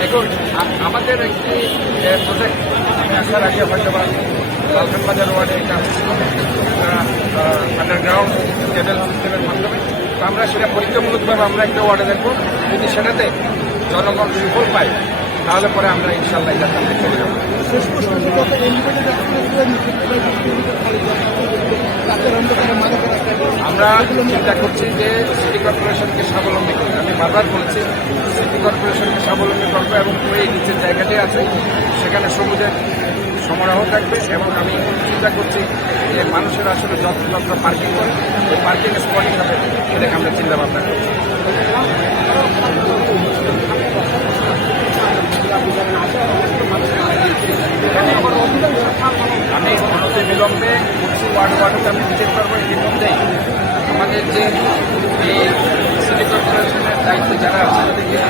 দেখুন আমাদের একটি প্রজেক্ট আসার আগে আন্ডারগ্রাউন্ড কেবল সিস্টেমের মাধ্যমে। আমরা সেটা পরীক্ষামূলকভাবে আমরা একটা ওয়ার্ডে দেখব। যদি সেটাতে জনগণ সুফল পায়, তাহলে পরে আমরা ইনশাল্লাহ এটা চলে যাব। আমরা চিন্তা করছি যে সিটি কর্পোরেশনকে স্বাবলম্বী করবে আমি বারবার বলেছি, সিটি কর্পোরেশনকে স্বাবলম্বী করবে এবং এই নিচের জায়গাটি আছে, সেখানে সবুজের সমারোহ থাকবে এবং আমি চিন্তা করছি যে মানুষের আসলে যত্র যত্র পার্কিং করে ওই পার্কিং স্পটিং হবে সেটাকে আমরা চিন্তা ভাবনা করছি। আমি অনতি বিলম্বে করছি ওয়ার্ড ওয়ার্ডকে আমি ভিজিট করব जरा